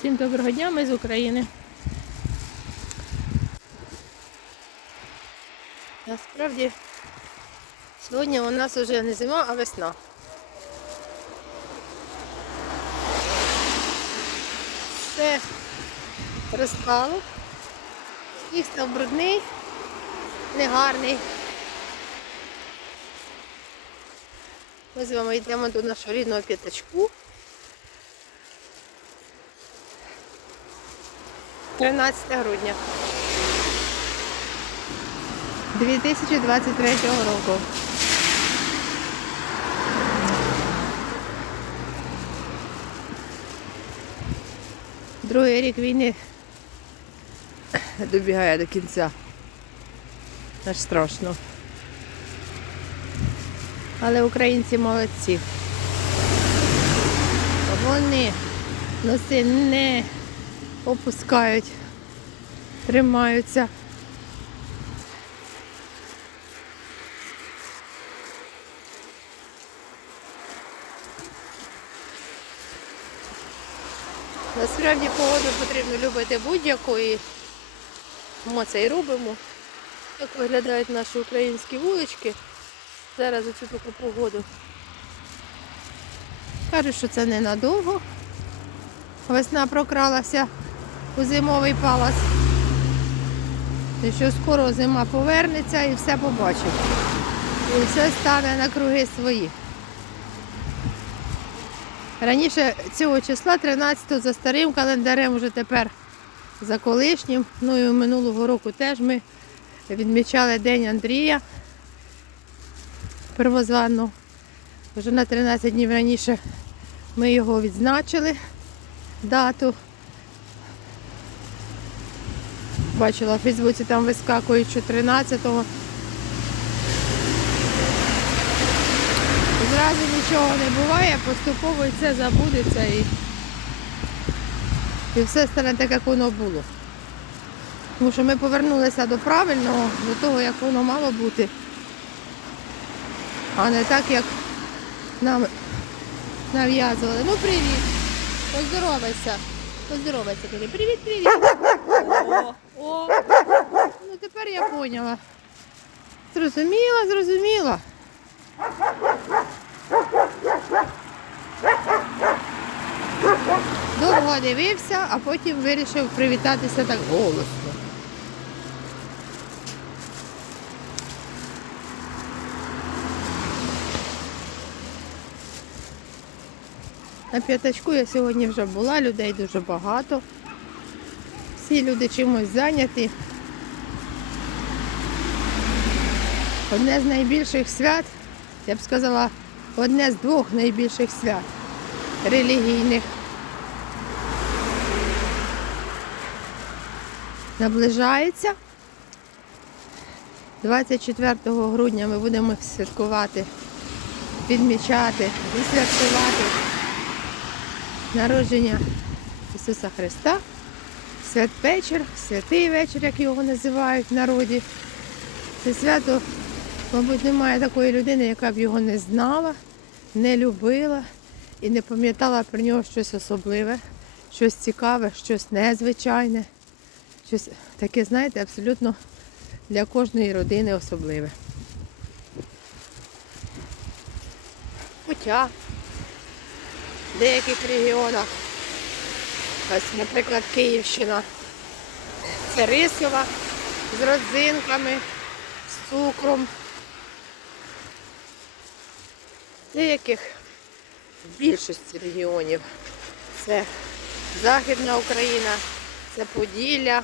Всім доброго дня, ми з України. Насправді сьогодні у нас вже не зима, а весна. Все розпало. Сніг став брудний, негарний. Ми з вами йдемо до нашого рідного п'ятачку. 13 грудня 2023 року. Другий рік війни добігає до кінця. Аж страшно. Але українці молодці. Вони носи не опускають, тримаються. Насправді погоду потрібно любити будь-яку і ми це і робимо. Як виглядають наші українські вулички зараз у цю таку погоду. Кажуть, що це ненадовго. Весна прокралася у зимовий палац. І що скоро зима повернеться і все побачить. І все стане на круги свої. Раніше цього числа, 13-го, за старим календарем, вже тепер за колишнім. Ну і минулого року теж ми відмічали День Андрія первозванного. Вже на 13 днів раніше ми його відзначили дату. Бачила в Фейсбуці там вискакують, що 13-го. Зразу нічого не буває, поступово і це забудеться і, і все стане так, як воно було. Тому що ми повернулися до правильного, до того, як воно мало бути, а не так, як нам нав'язували. Ну привіт! Поздоровайся. Поздоровайся, кажи. Привіт, привіт. О, о. Ну тепер я поняла. Зрозуміла, зрозуміла. Довго дивився, а потім вирішив привітатися так голосно. На п'ятачку я сьогодні вже була, людей дуже багато. Всі люди чимось зайняті. Одне з найбільших свят, я б сказала, одне з двох найбільших свят релігійних. Наближається. 24 грудня ми будемо святкувати, відмічати і святкувати народження Ісуса Христа, святвечір, святий вечір, як його називають в народі. Це свято, мабуть, немає такої людини, яка б його не знала, не любила і не пам'ятала про нього щось особливе, щось цікаве, щось незвичайне, щось таке, знаєте, абсолютно для кожної родини особливе. Хоча деяких регіонах, ось, наприклад, Київщина, це рисова з родзинками, з цукром. Деяких в більшості регіонів це Західна Україна, це Поділля,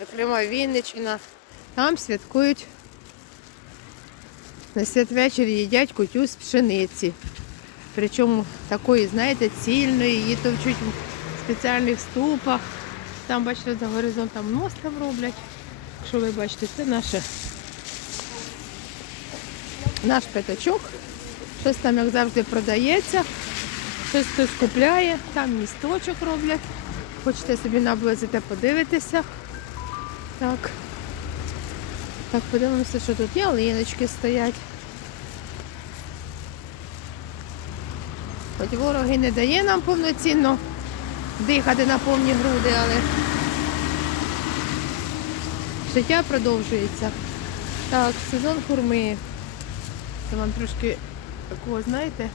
зокрема Вінниччина. Там святкують на святвечір їдять кутю з пшениці. Причому такої, знаєте, цільної, її товчуть в спеціальних ступах. Там, бачите, за горизонтом мост там роблять. Якщо ви бачите, це наше, наш п'ятачок. Щось там, як завжди, продається, щось хтось купляє, там місточок роблять. Хочете собі наблизити, подивитися. Так. Так, подивимося, що тут ялиночки стоять. Хоч ворог і не дає нам повноцінно дихати на повні груди, але життя продовжується. Так, сезон хурми. Це вам трошки такого, знаєте,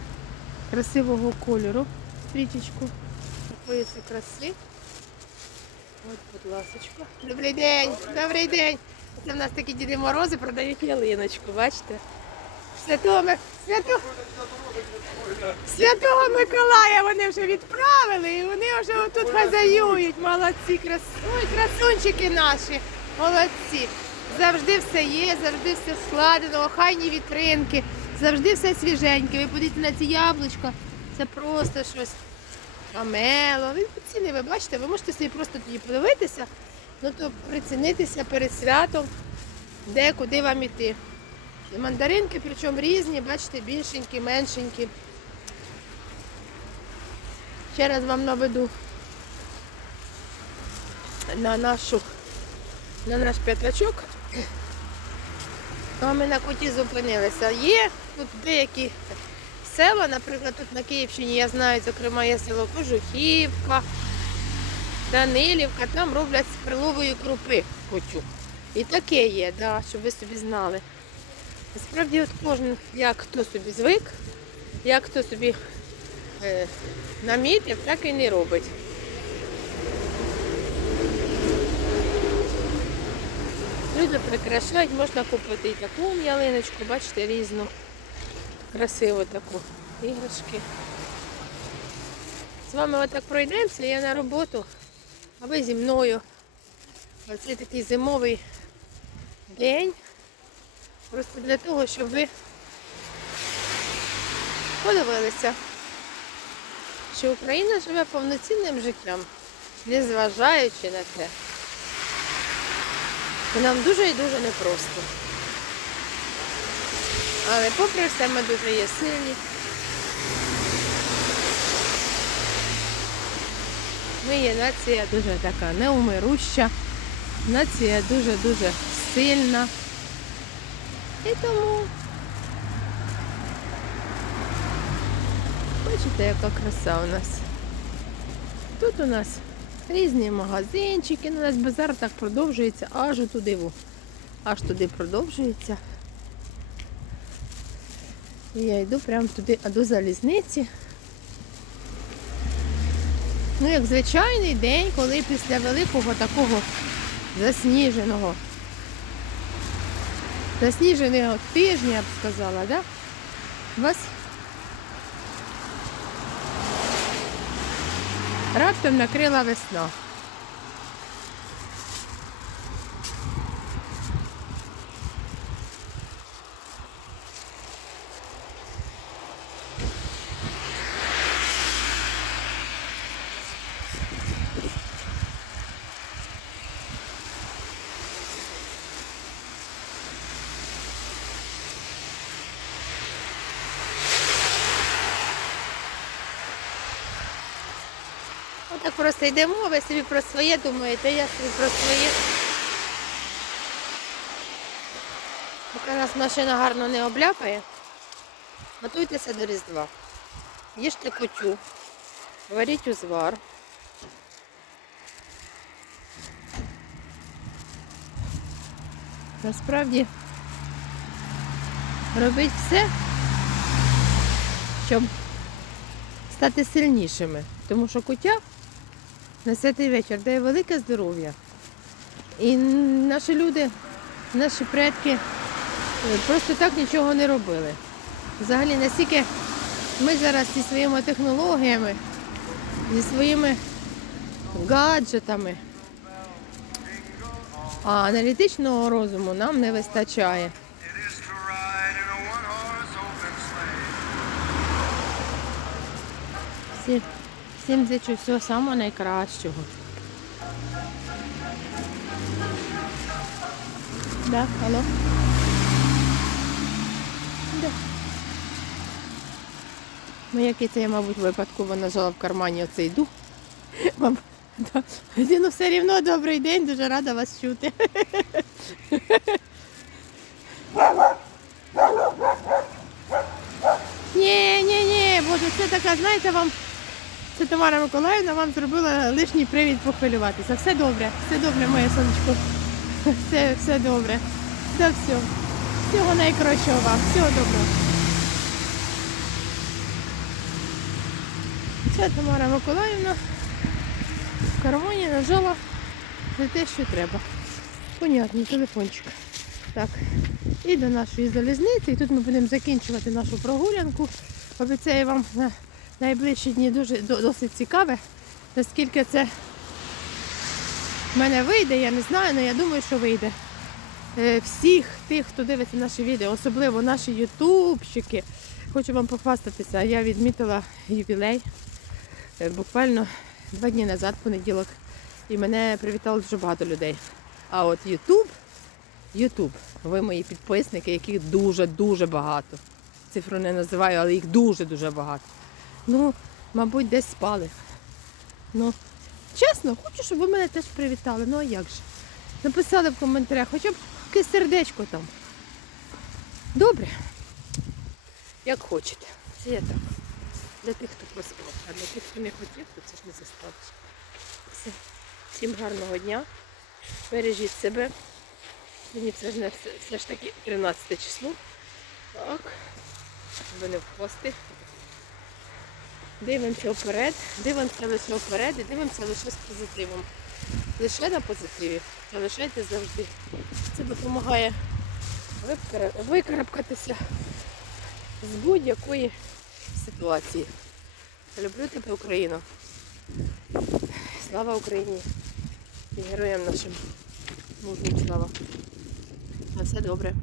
красивого кольору. Стрічечку. Такої краси. От, будь ласочка. Добрий день, добрий день. Це в нас такі Діди Морози продають ялиночку, бачите? Святого, Ми- Свято... Святого Миколая вони вже відправили і вони вже отут хазяюють. Молодці, крас... Красунчики наші, молодці. Завжди все є, завжди все складено, охайні вітринки, завжди все свіженьке. Ви подивіться на ці яблучка, це просто щось. Амело, ви ціни, ви бачите, ви можете собі просто тоді подивитися, ну то прицінитися перед святом, де, куди вам іти. Мандаринки, причому різні, бачите, більшенькі, меншенькі. Ще раз вам наведу на нашу, на наш п'ятачок. А ми на куті зупинилися. Є тут деякі села, наприклад, тут на Київщині, я знаю, зокрема, є село Кожухівка, Данилівка, там роблять з перлової крупи кутю. І таке є, да, щоб ви собі знали. Насправді, от кожен, як хто собі звик, як хто собі е, намітив, так і не робить. Люди прикрашають, можна купити і таку ялиночку, бачите, різну, красиву таку іграшки. З вами отак пройдемося, я на роботу, а ви зі мною. Оце такий зимовий день. Просто для того, щоб ви подивилися, що Україна живе повноцінним життям, незважаючи на те. І нам дуже і дуже непросто. Але попри все ми дуже є сильні. Ми є нація дуже така неумируща, нація дуже-дуже сильна. І тому бачите, яка краса у нас. Тут у нас різні магазинчики, ну, у нас базар так продовжується аж туди. Аж туди продовжується. І я йду прямо туди, а до залізниці. Ну, як звичайний день, коли після великого такого засніженого засніженого тижня, я б сказала, да? Вас раптом накрила весна. Отак просто йдемо, ви собі про своє думаєте, я собі про своє. Поки нас машина гарно не обляпає, готуйтеся до Різдва. Їжте кутю, варіть узвар. Насправді робіть все, щоб стати сильнішими. Тому що куття на святий вечір дає велике здоров'я. І наші люди, наші предки е, просто так нічого не робили. Взагалі настільки ми зараз зі своїми технологіями, зі своїми гаджетами, а аналітичного розуму нам не вистачає. Всі, всім зичу всього самого найкращого. Да, алло. Да. Ну, який це я, мабуть, випадково нажала в кармані оцей дух. Да. Ну, все рівно добрий день, дуже рада вас чути. Ні, ні, ні, боже, це така, знаєте, вам Це Тамара Миколаївна вам зробила лишній привід похвилюватися. Все добре, все добре, моє сонечко. Все, все добре. Да все. Всього найкращого вам. Всього доброго. Це Тамара Миколаївна в кармані нажала на те, що треба. Понятно, телефончик. Так, і до нашої залізниці. І тут ми будемо закінчувати нашу прогулянку. Обіцяю вам на найближчі дні дуже досить цікаве. Наскільки це в мене вийде, я не знаю, але я думаю, що вийде. Е, Всіх тих, хто дивиться наші відео, особливо наші ютубчики, хочу вам похвастатися. Я відмітила ювілей е, буквально два дні назад, понеділок, і мене привітало дуже багато людей. А от Ютуб, Ютуб, ви мої підписники, яких дуже-дуже багато. Цифру не називаю, але їх дуже-дуже багато. Ну, мабуть, десь спали. Ну, чесно, хочу, щоб ви мене теж привітали. Ну а як же? Написали в коментарях, хоча б якесь сердечко там. Добре. Як хочете. Це я так. Для тих, хто поспав. А для тих, хто не хотів, то це ж не заставиш. Все. Всім гарного дня. Бережіть себе. Мені це ж не все, все ж таки 13 число. Так. Щоб не впасти. Дивимося вперед, дивимося лише вперед і дивимося лише з позитивом. Лише на позитиві. Залишайте завжди. Це допомагає викарабкатися з будь-якої ситуації. Люблю тебе, Україну. Слава Україні і героям нашим. Мужнім слава. На все добре.